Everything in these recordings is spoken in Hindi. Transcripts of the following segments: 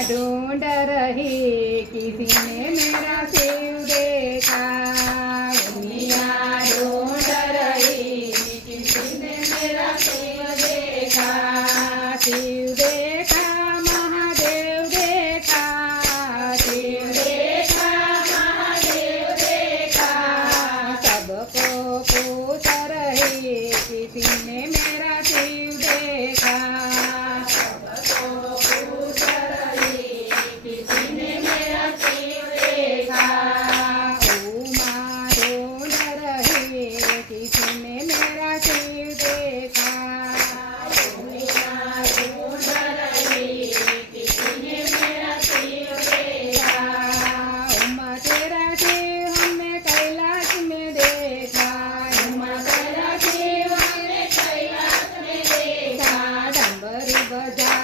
ढूंढ रही किसी ने मेरा शिव देखा। दुनिया ढूंढ रही किसी ने मेरा शिव देखा। शिव देखा महादेव देखा। शिव देखा महादेव देखा। सबको पूछ रही किसी ने मेरा शिव देखा। किसी ने मेरा शिव देखा। सबको पूछ रही किसी ने मेरा शिव देखा। उम्मा तेरा शिव हमने संसार में देखा। उम्मा तेरा शिव हमने संसार में देखा। भस्म लगा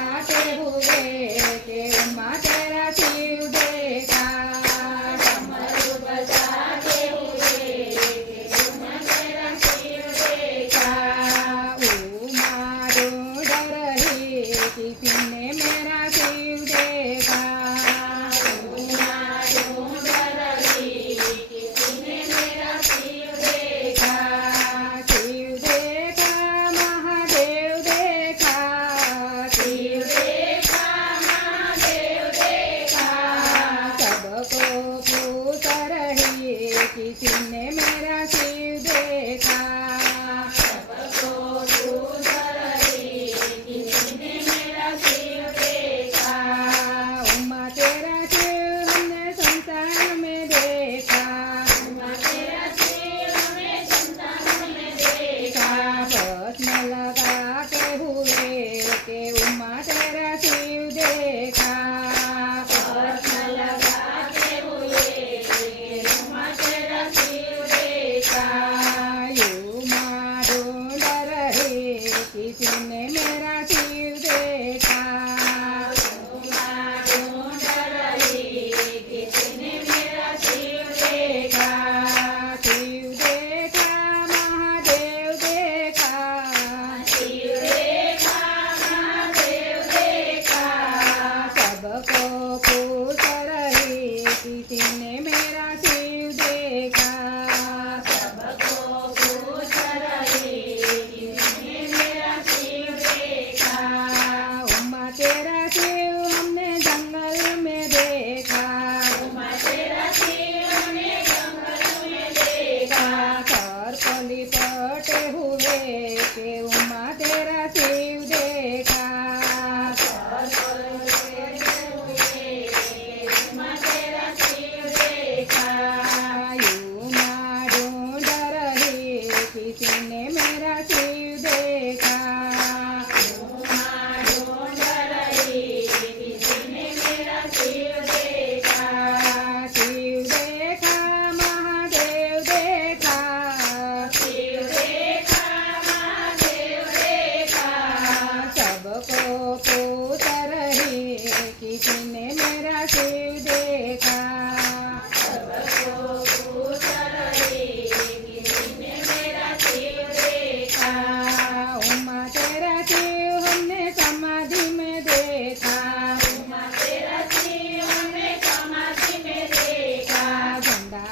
के हुए के उम्मा तेरा शिव देखा। भस्म लगा के हुए उम्मा तेरा शिव देखा। यूं माँ ढूंढ रही किसी ने मेरा शिव देखा। यूं माँ ढूंढ रही किसी ने मेरा शिव देखा। शिव देखा महादेव देखा। शिव देखा महादेव देखा। सबको पूछ रही किसी ने मेरा शिव देखा। सबको पूछ रही किसी ने मेरा शिव देखा। उम्मा तेरा शिव हमने जंगल में देखा। उम्मा तेरा शिव हमने जंगल में देखा। सरपली पटे हुए के उम्मा तेरा शिव देखा। सरपली पटे हुए के उम्मा तेरा शिव देखा। यूं माँ ढूंढ रही किसी ने मेरा शिव देखा। यूं माँ ढूंढ रही किसी ने मेरा शिव देखा। शिव देखा महादेव देखा। शिव देखा महादेव देखा। सबको पूछ रही किसी ने मेरा शिव देखा। सबको पूछ रही किसी ने मेरा शिव देखा। उम्मा तेरा शिव हमने समाधि में देखा। उम्मा तेरा शिव हमने समाधि में देखा। झंडा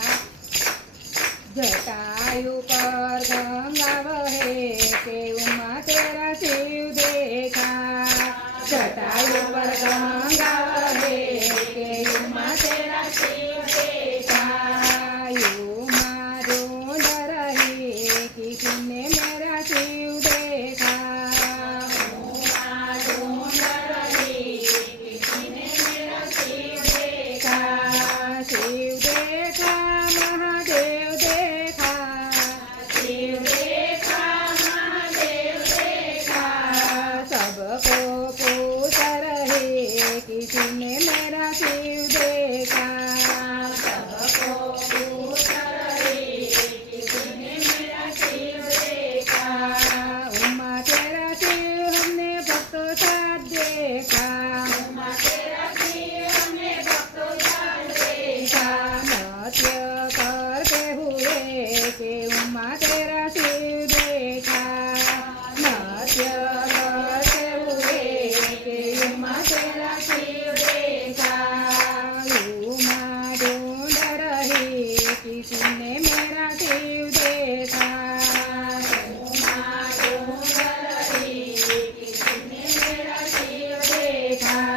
जटायु पर गंगा बहे के उम्मा तेरा शिव देखा। जटायु पर गंगा बहे के उम्मा तेरा शिव देखा। यूं माँ ढूंढ रही किसी ने मेरा शिव देखा। यूं माँ ढूंढ रही किसी ने मेरा शिव देखा। शिव देखा महादेव देखा। शिव देखा महादेव देखा। सबको पूछ रही किसी ने मेरा शिव देखा। सबको पूछ रही किसी ने मेरा शिव देखा। उम्मा तेरा शिव हमने भक्तों साथ देखा। उम्मा तेरा शिव हमने भक्तों साथ देखा। नृत्य करते हुए के उम्मा तेरा शिव देखा। नृत्य करते हुए के उम्मा तेरा शिव देखा। દેખા